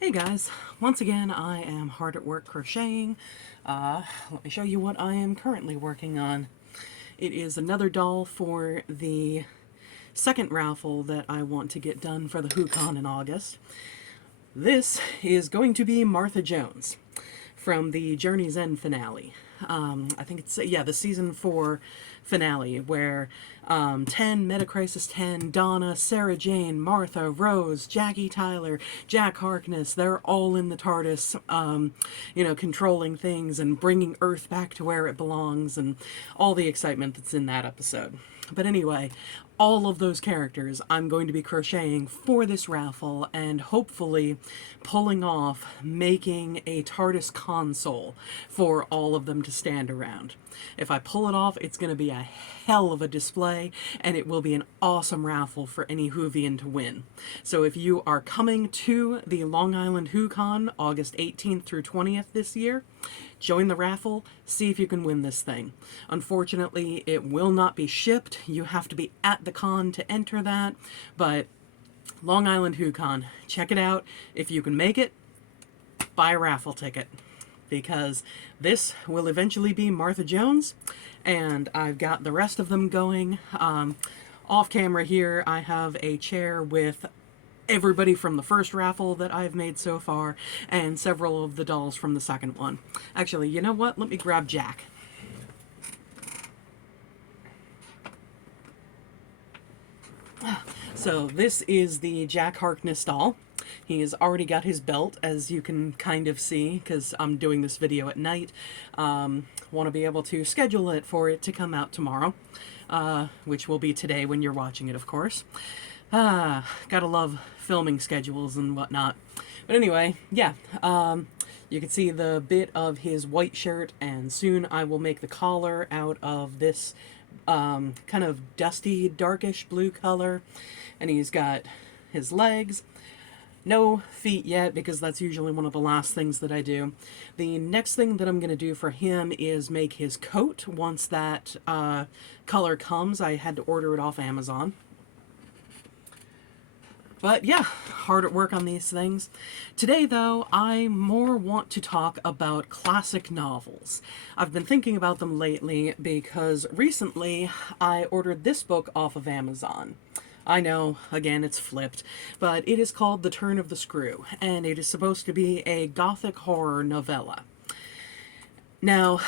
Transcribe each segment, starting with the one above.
Hey guys, once again I am hard at work crocheting. Let me show you what I am currently working on. It is another doll for the second raffle that I want to get done for the WhoCon in August. This is going to be Martha Jones from the Journey's End finale. I think it's, yeah, the season 4 finale where 10, Metacrisis 10, Donna, Sarah Jane, Martha, Rose, Jackie Tyler, Jack Harkness, they're all in the TARDIS, controlling things and bringing Earth back to where it belongs and all the excitement that's in that episode. But anyway, all of those characters I'm going to be crocheting for this raffle and hopefully pulling off making a TARDIS console for all of them to stand around. If I pull it off, it's going to be a hell of a display and it will be an awesome raffle for any Whovian to win. So if you are coming to the Long Island WhoCon August 18th through 20th this year, join the raffle, see if you can win this thing. Unfortunately, it will not be shipped. You have to be at the con to enter that, but Long Island WhoCon, check it out. If you can make it, buy a raffle ticket, because this will eventually be Martha Jones, and I've got the rest of them going. Off camera here, I have a chair with everybody from the first raffle that I've made so far, and several of the dolls from the second one. Actually, you know what? Let me grab Jack. So this is the Jack Harkness doll. He's already got his belt, as you can kind of see, because I'm doing this video at night. Want to be able to schedule it for it to come out tomorrow, which will be today when you're watching it, of course. Gotta love filming schedules and whatnot. But anyway, yeah, you can see the bit of his white shirt, and soon I will make the collar out of this kind of dusty, darkish blue color. And he's got his legs. No feet yet, because that's usually one of the last things that I do. The next thing that I'm going to do for him is make his coat once that color comes. I had to order it off Amazon. But yeah, hard at work on these things. Today, though, I more want to talk about classic novels. I've been thinking about them lately because recently I ordered this book off of Amazon. I know, again, it's flipped, but it is called The Turn of the Screw, and it is supposed to be a gothic horror novella. Now,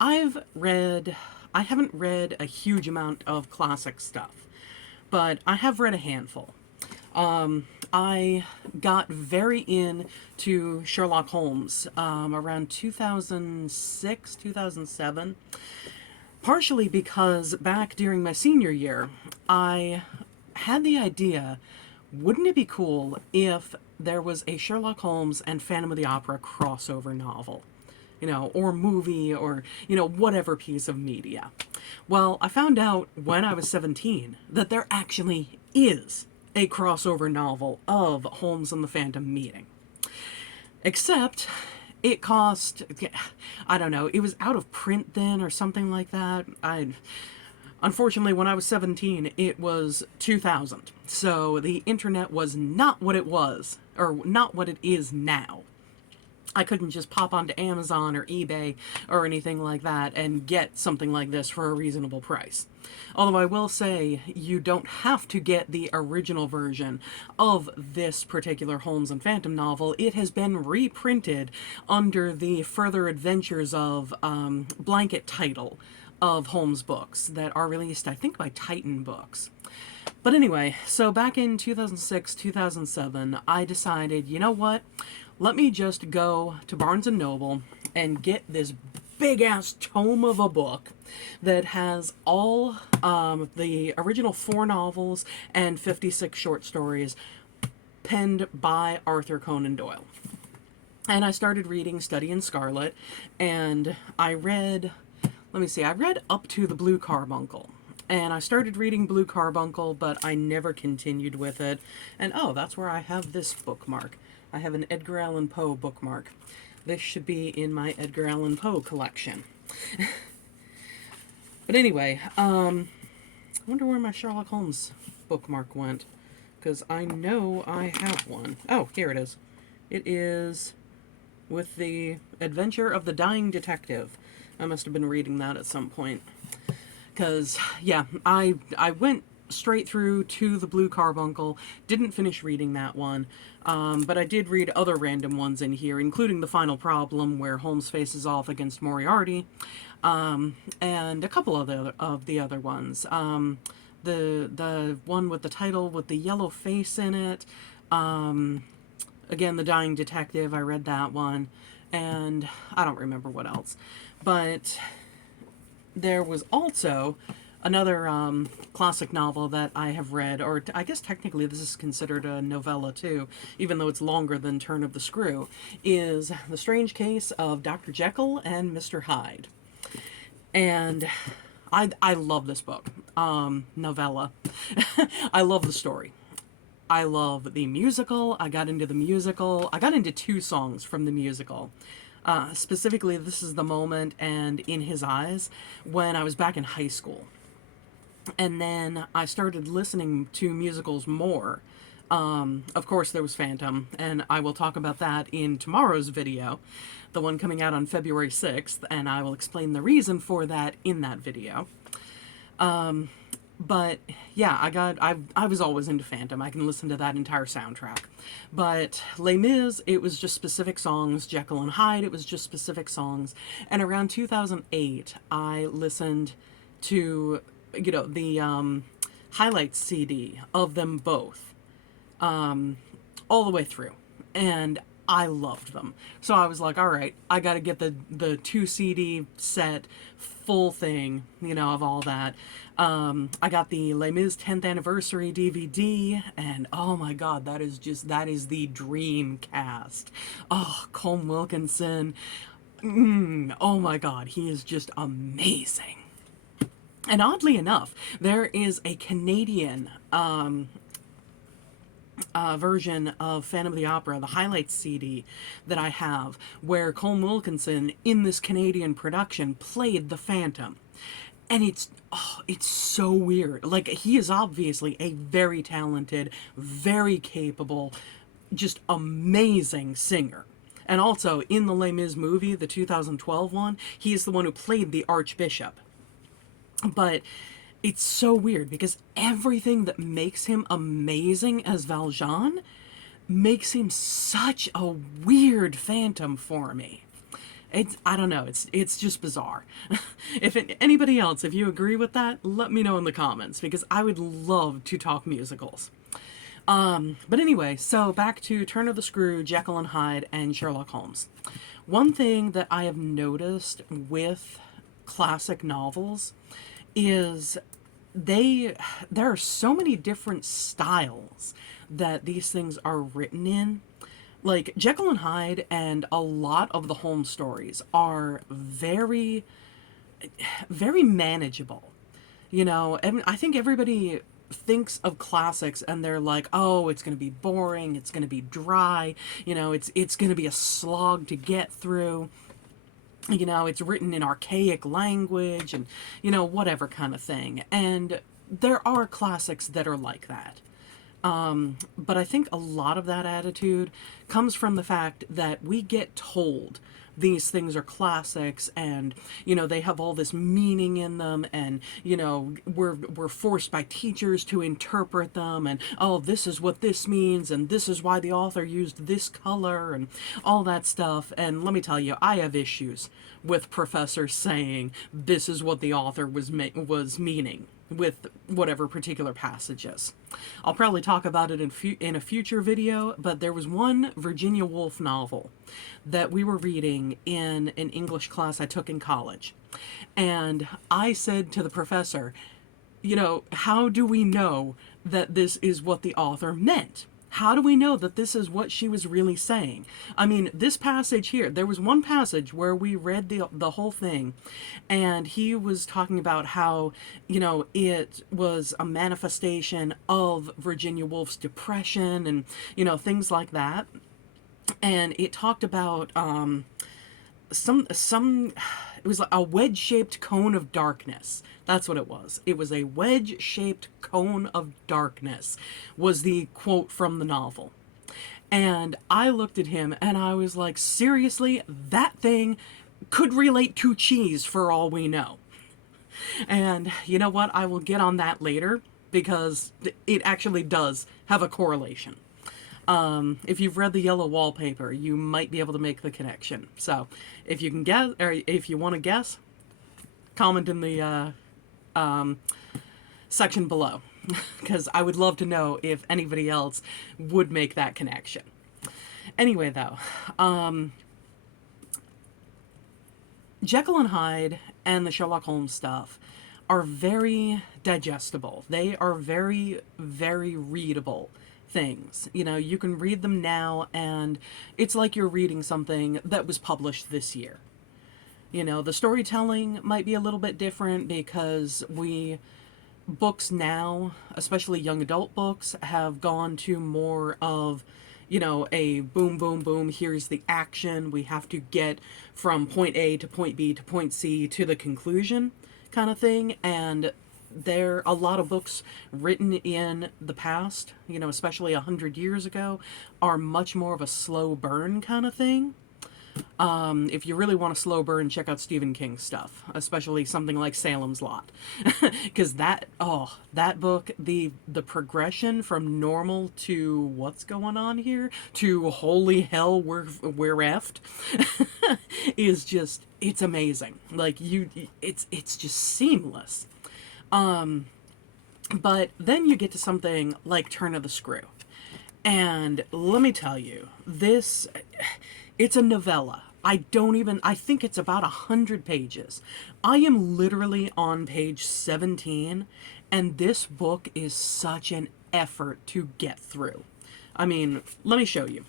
I haven't read a huge amount of classic stuff, but I have read a handful. I got very into Sherlock Holmes around 2006, 2007, partially because back during my senior year, I had the idea, wouldn't it be cool if there was a Sherlock Holmes and Phantom of the Opera crossover novel? Or movie, or, whatever piece of media. Well, I found out when I was 17 that there actually is a crossover novel of Holmes and the Phantom meeting. Except it cost, I don't know, it was out of print then or something like that. Unfortunately, when I was 17, it was 2000. So the internet was not what it was, or not what it is now. I couldn't just pop onto Amazon or eBay or anything like that and get something like this for a reasonable price. Although I will say, you don't have to get the original version of this particular Holmes and Phantom novel. It has been reprinted under the Further Adventures of blanket title of Holmes books that are released, I think, by Titan Books. But anyway, so back in 2006, 2007, I decided, you know what? Let me just go to Barnes & Noble and get this big-ass tome of a book that has all the original 4 novels and 56 short stories penned by Arthur Conan Doyle. And I started reading Study in Scarlet, and I read, I read up to the Blue Carbuncle. And I started reading Blue Carbuncle, but I never continued with it. And oh, that's where I have this bookmark. I have an Edgar Allan Poe bookmark. This should be in my Edgar Allan Poe collection. But anyway, I wonder where my Sherlock Holmes bookmark went, because I know I have one. Oh, here it is. It is With the Adventure of the Dying Detective. I must have been reading that at some point. Because, yeah, I went straight through to The Blue Carbuncle, didn't finish reading that one, but I did read other random ones in here, including The Final Problem, where Holmes faces off against Moriarty, and a couple of the other ones. The one with the title with the yellow face in it, again, The Dying Detective, I read that one, and I don't remember what else. But there was also another classic novel that I have read, or I guess technically this is considered a novella too, even though it's longer than Turn of the Screw, is The Strange Case of Dr. Jekyll and Mr. Hyde. And I love this book, novella. I love the story. I love the musical. I got into the musical. I got into two songs from the musical. Specifically, This Is the Moment and In His Eyes, when I was back in high school. And then I started listening to musicals more. Of course, there was Phantom, and I will talk about that in tomorrow's video, the one coming out on February 6th, and I will explain the reason for that in that video. But yeah, I was always into Phantom. I can listen to that entire soundtrack. But Les Mis, it was just specific songs. Jekyll and Hyde, it was just specific songs. And around 2008, I listened to, the highlights CD of them both, all the way through. And I loved them. So I was like, all right, I got to get the 2 CD set, full thing, of all that. I got the Les Mis 10th anniversary DVD, and oh my god, that is the dream cast. Oh, Colm Wilkinson. Oh my god, he is just amazing. And oddly enough, there is a Canadian version of Phantom of the Opera, the highlights CD that I have, where Colm Wilkinson in this Canadian production played the Phantom. And it's so weird. Like, he is obviously a very talented, very capable, just amazing singer. And also, in the Les Mis movie, the 2012 one, he is the one who played the Archbishop. But it's so weird because everything that makes him amazing as Valjean makes him such a weird Phantom for me. I don't know, it's just bizarre. Anybody else, if you agree with that, let me know in the comments, because I would love to talk musicals. But anyway, so back to Turn of the Screw, Jekyll and Hyde, and Sherlock Holmes. One thing that I have noticed with classic novels is there are so many different styles that these things are written in. Like, Jekyll and Hyde and a lot of the Holmes stories are very, very manageable. I think everybody thinks of classics and they're like, oh, it's going to be boring, it's going to be dry, it's going to be a slog to get through. It's written in archaic language and, whatever kind of thing. And there are classics that are like that. But I think a lot of that attitude comes from the fact that we get told these things are classics and, they have all this meaning in them and, we're forced by teachers to interpret them and, oh, this is what this means and this is why the author used this color and all that stuff. And let me tell you, I have issues with professors saying this is what the author was meaning with whatever particular passages. I'll probably talk about it in a future video, but there was one Virginia Woolf novel that we were reading in an English class I took in college. And I said to the professor, how do we know that this is what the author meant? How do we know that this is what she was really saying? I mean, this passage here, there was one passage where we read the whole thing, and he was talking about how, it was a manifestation of Virginia Woolf's depression and, things like that. And it talked about it was like a wedge-shaped cone of darkness. That's what it was. It was a wedge-shaped cone of darkness, was the quote from the novel. And I looked at him and I was like, seriously, that thing could relate to cheese for all we know. And you know what? I will get on that later because it actually does have a correlation. If you've read the Yellow Wallpaper, you might be able to make the connection. So if you can guess, or if you want to guess, comment in the section below, because I would love to know if anybody else would make that connection. Anyway, though, Jekyll and Hyde and the Sherlock Holmes stuff are very digestible. They are very, very readable things. You know, you can read them now and it's like you're reading something that was published this year. You know, the storytelling might be a little bit different because books now, especially young adult books, have gone to more of, you know, a boom, boom, boom, here's the action, we have to get from point A to point B to point C to the conclusion kind of thing. And there are a lot of books written in the past, you know, especially 100 years ago, are much more of a slow burn kind of thing. If you really want a slow burn, check out Stephen King's stuff, especially something like Salem's Lot, because that book, the progression from normal to what's going on here to holy hell, we're effed, is just, it's amazing. Like it's just seamless. But then you get to something like Turn of the Screw, and let me tell you, it's a novella. I think it's about 100 pages. I am literally on page 17, and this book is such an effort to get through. I mean, let me show you.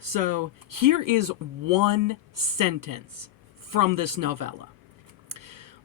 So here is one sentence from this novella.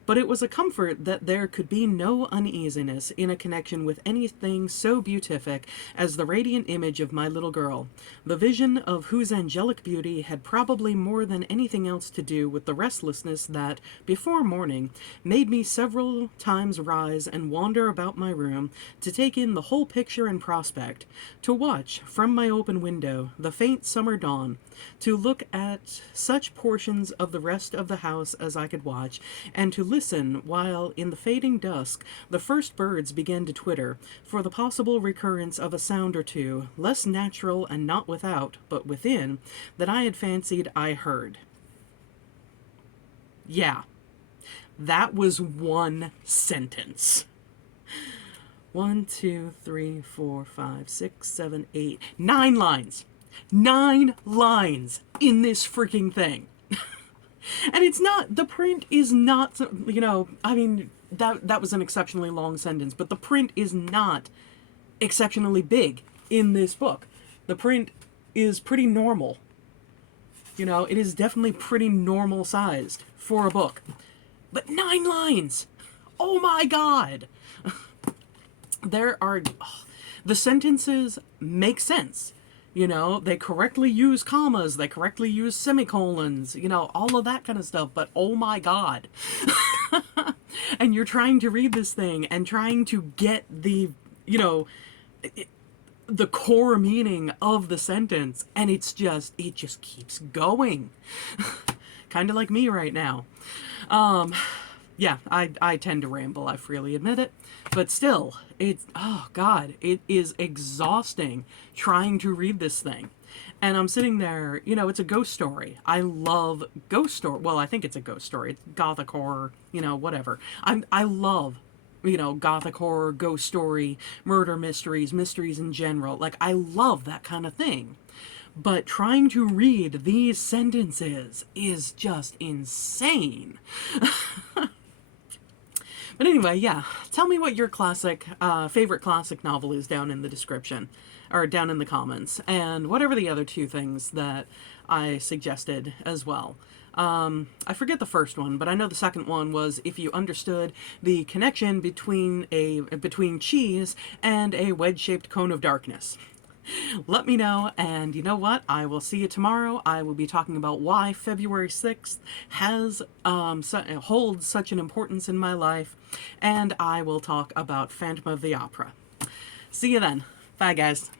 But it was a comfort that there could be no uneasiness in a connection with anything so beatific as the radiant image of my little girl, the vision of whose angelic beauty had probably more than anything else to do with the restlessness that, before morning, made me several times rise and wander about my room to take in the whole picture and prospect, to watch, from my open window, the faint summer dawn, to look at such portions of the rest of the house as I could watch, and to listen while, in the fading dusk, the first birds began to twitter, for the possible recurrence of a sound or two, less natural and not without, but within, that I had fancied I heard. Yeah, that was one sentence. 1, 2, 3, 4, 5, 6, 7, 8, 9 lines. 9 lines in this freaking thing. And it's not, the print is not, you know, I mean, that was an exceptionally long sentence, but the print is not exceptionally big in this book. The print is pretty normal. You know, it is definitely pretty normal sized for a book. But 9 lines! Oh my god! The sentences make sense. You know, they correctly use commas, they correctly use semicolons, you know, all of that kind of stuff, but oh my god. And you're trying to read this thing and trying to get the, you know, the core meaning of the sentence, and it just keeps going. Kind of like me right now. Yeah, I tend to ramble, I freely admit it. But still, oh god, it is exhausting trying to read this thing. And I'm sitting there, you know, it's a ghost story. I love ghost story. Well, I think it's a ghost story. It's gothic horror, you know, whatever. I love, you know, gothic horror, ghost story, murder mysteries in general. Like, I love that kind of thing. But trying to read these sentences is just insane. But anyway, yeah, tell me what your favorite classic novel is down in the description, or down in the comments, and whatever the other 2 things that I suggested as well. I forget the first one, but I know the second one was if you understood the connection between cheese and a wedge-shaped cone of darkness. Let me know, and you know what? I will see you tomorrow. I will be talking about why February 6th holds such an importance in my life, and I will talk about Phantom of the Opera. See you then. Bye, guys.